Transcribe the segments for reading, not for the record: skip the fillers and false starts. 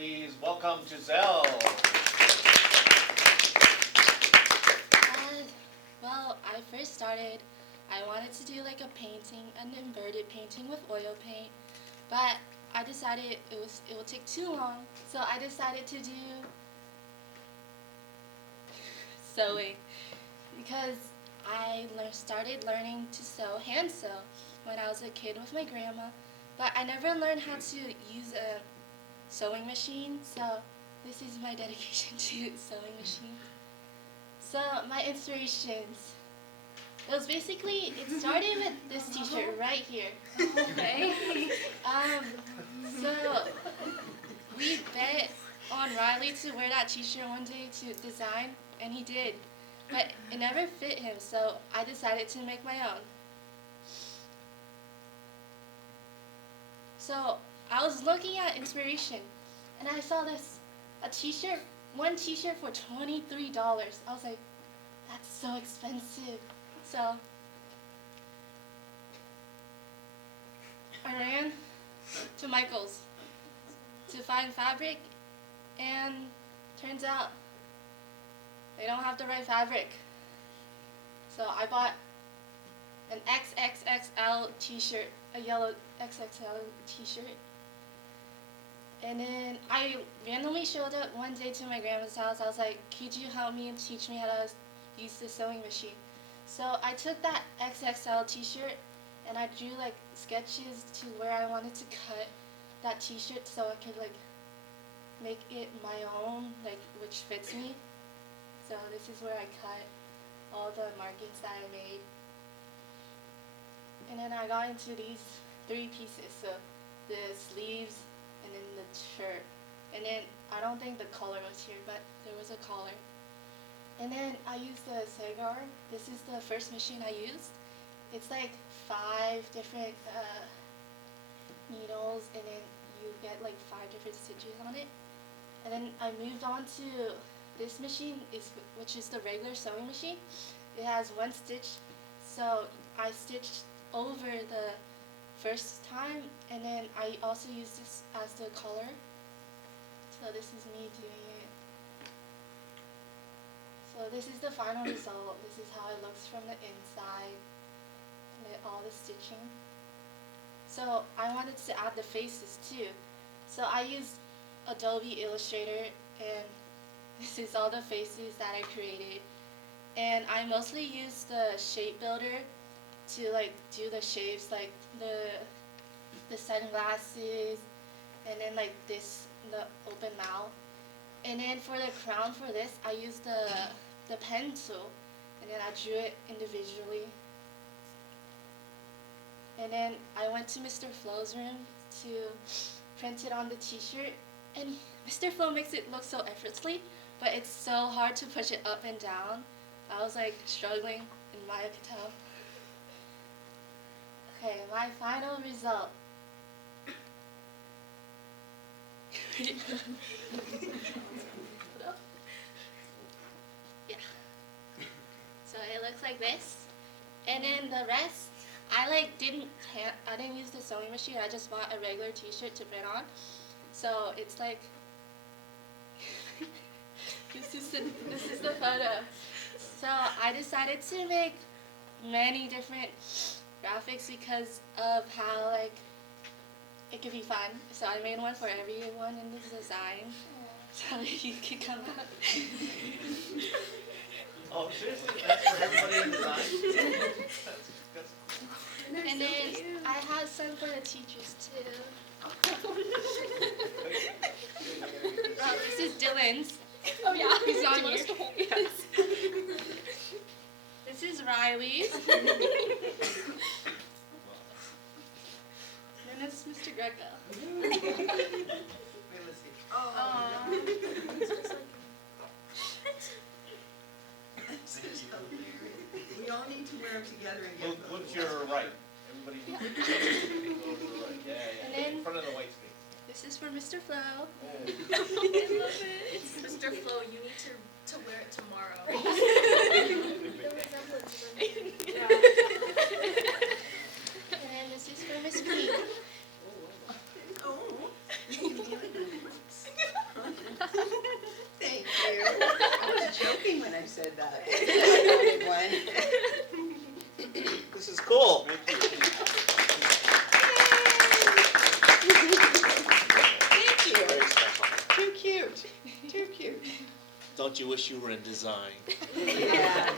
please welcome Giselle. I first started, I wanted to do like a painting, an inverted painting with oil paint, but I decided it would take too long, so I decided to do sewing because I started learning to hand sew when I was a kid with my grandma, but I never learned how to use a sewing machine, so this is my dedication to sewing machine. So my inspirations. It started with this t-shirt right here. Okay? So we bet on Riley to wear that t-shirt one day to design, and he did. But it never fit him, so I decided to make my own. So I was looking at inspiration, and I saw one t-shirt for $23. I was like, that's so expensive. So I ran to Michael's to find fabric, and turns out they don't have the right fabric. So I bought an XXXL t-shirt, a yellow XXL t-shirt. And then I randomly showed up one day to my grandma's house. I was like, could you help me and teach me how to use the sewing machine? So I took that XXL t-shirt and I drew like sketches to where I wanted to cut that t-shirt so I could like make it my own, like which fits me. So this is where I cut all the markings that I made. And then I got into these 3 pieces, so the sleeves and then the shirt. And then I don't think the collar was here, but there was a collar. And then I used the Sagar. This is the first machine I used. It's like 5 different needles, and then you get like 5 different stitches on it. And then I moved on to this machine, which is the regular sewing machine. It has 1 stitch, so I stitched over the first time, and then I also used this as the collar. So this is me doing it. So this is the final result. This is how it looks from the inside, with all the stitching. So I wanted to add the faces too. So I used Adobe Illustrator, and this is all the faces that I created. And I mostly use the shape builder to like do the shapes, like the sunglasses, and then like this, the open mouth. And then for the crown for this, I used the pen tool, and then I drew it individually. And then I went to Mr. Flo's room to print it on the t-shirt, and Mr. Flo makes it look so effortlessly, but it's so hard to push it up and down. I was like struggling, and Maya could tell. Okay, my final result. Yeah. So it looks like this, and then the rest, I didn't use the sewing machine. I just bought a regular t-shirt to print on. So it's like this is the photo. So I decided to make many different graphics because of how like it could be fun. So I made one for everyone in the design, so you could come out. Oh, seriously? That's for everybody in design? That's And then I have some for the teachers too. Wow, this is Dylan's. Oh yeah, He's on do you want here. us to hold? Yes. This is Riley's. And this is Mr. Greco. We all need to wear them together and get Look to your right. Everybody go to the right. Yeah, And yeah. then- In front of the white space. This is for Mr. Flo. Oh. I love it. Mr. Flo, you need to wear it tomorrow. And then this is for Miss P. Oh. that. I wanted one. This is cool. Thank you. Very special. Too cute. Too cute. Don't you wish you were in design? Yeah.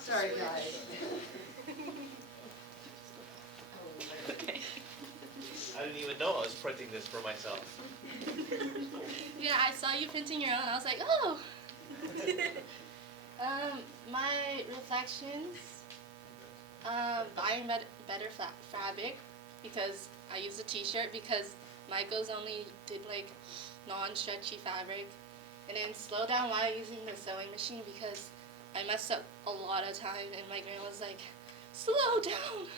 Sorry, guys. I didn't even know I was printing this for myself. Yeah, I saw you printing your own. I was like, oh. My reflections. Buying better fabric because I used a T-shirt because Michael's only did like non-stretchy fabric, and then slow down while using the sewing machine because I messed up a lot of time, and my grandma was like, slow down.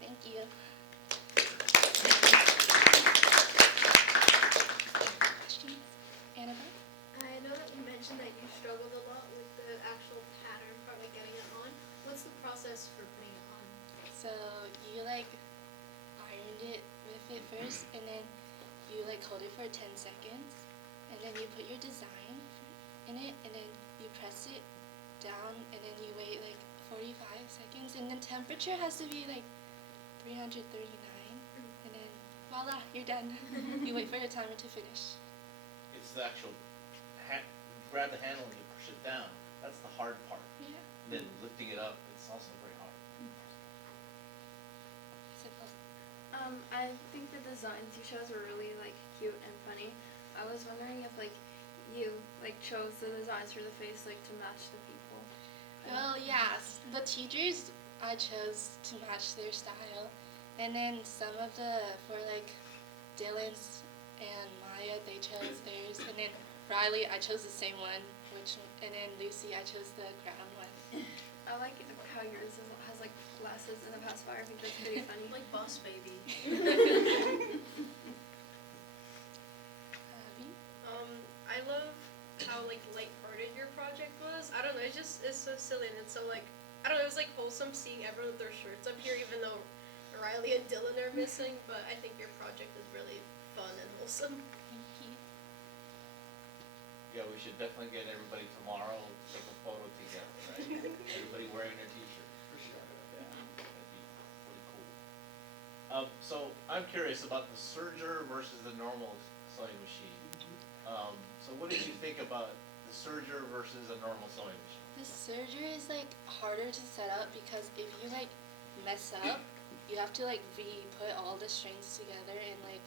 Thank you. Questions? Annabelle? I know that you mentioned that you struggled a lot with the actual pattern part, like getting it on. What's the process for putting it on? So you like ironed it with it first, and then you like hold it for 10 seconds, and then you put your design in it, and then you press it down, and then you wait like 45 seconds, and then temperature has to be like 339, and then voila, you're done. You wait for your timer to finish. It's the actual, you grab the handle and you push it down. That's the hard part. Yeah. And then lifting it up, it's also very hard. I think the designs you chose were really like cute and funny. I was wondering if like you like chose the designs for the face like to match the people. Well, yes, the teachers I chose to match their style, and then some of for like Dylan's and Maya, they chose theirs, and then Riley, I chose the same one, and then Lucy, I chose the crown one. I like it how yours has like glasses and a pacifier. I think that's pretty funny. Like Boss Baby. Abby? I love how like lighthearted your project was. I don't know, it's so silly and it's so like, I don't know, it was like wholesome seeing everyone with their shirts up here, even though Riley and Dylan are missing, but I think your project is really fun and wholesome. Thank you. Yeah, we should definitely get everybody tomorrow, take a photo together, right? Everybody wearing their t-shirt. For sure. Yeah, that'd be pretty cool. So I'm curious about the serger versus the normal sewing machine. So what did you think about the serger versus a normal sewing machine? The serger is like harder to set up because if you like mess up, you have to like put all the strings together, and like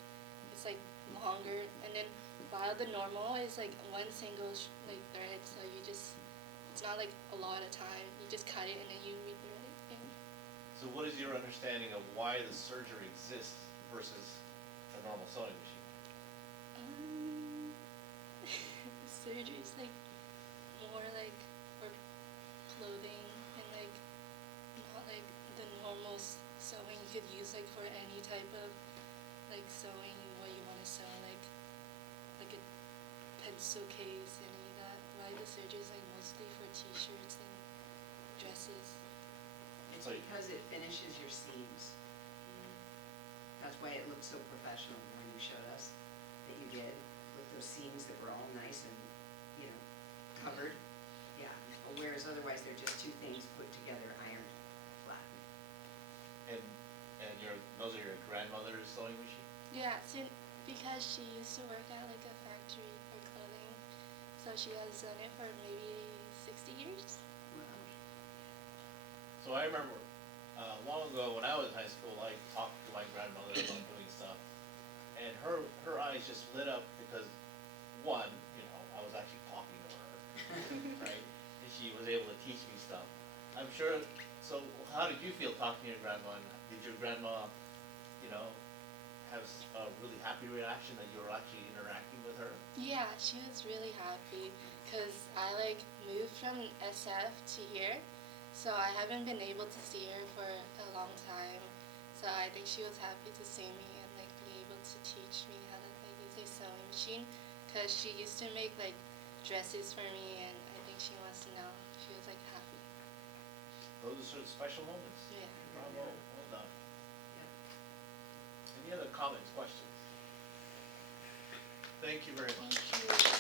it's like longer, and then while the normal is like one single like thread, so it's not like a lot of time. You just cut it and then you re-thread it in. So what is your understanding of why the serger exists versus a normal sewing machine? Serger is like more like for clothing, and like not like the normal sewing you could use like for any type of like sewing what you want to sew, like a pencil case, any of that. Why the serger is like mostly for t-shirts and dresses. It's So- because it finishes your seams. That's why it looked so professional when you showed us that you did, with those seams that were all nice and, covered. Yeah, whereas otherwise they're just two things put together, ironed flat. And those are your grandmother's sewing machine? Yeah, so because she used to work at like a factory for clothing, so she has done it for maybe 60 years. Wow. So I remember long ago when I was in high school, I talked to my grandmother about doing stuff, and her eyes just lit up because one, I was actually talking to her, right? And she was able to teach me stuff. I'm sure. So how did you feel talking to your grandma? And did your grandma, have a really happy reaction that you were actually interacting with her? Yeah, she was really happy because I like moved from SF to here, so I haven't been able to see her for a long time. So I think she was happy to see me and like be able to teach me how to like use a sewing machine, because she used to make like dresses for me, and I think she wants to know. She was like happy. Those are sort of special moments. Yeah. Bravo, well done. Yeah. Any other comments, questions? Thank you very much. Thank you.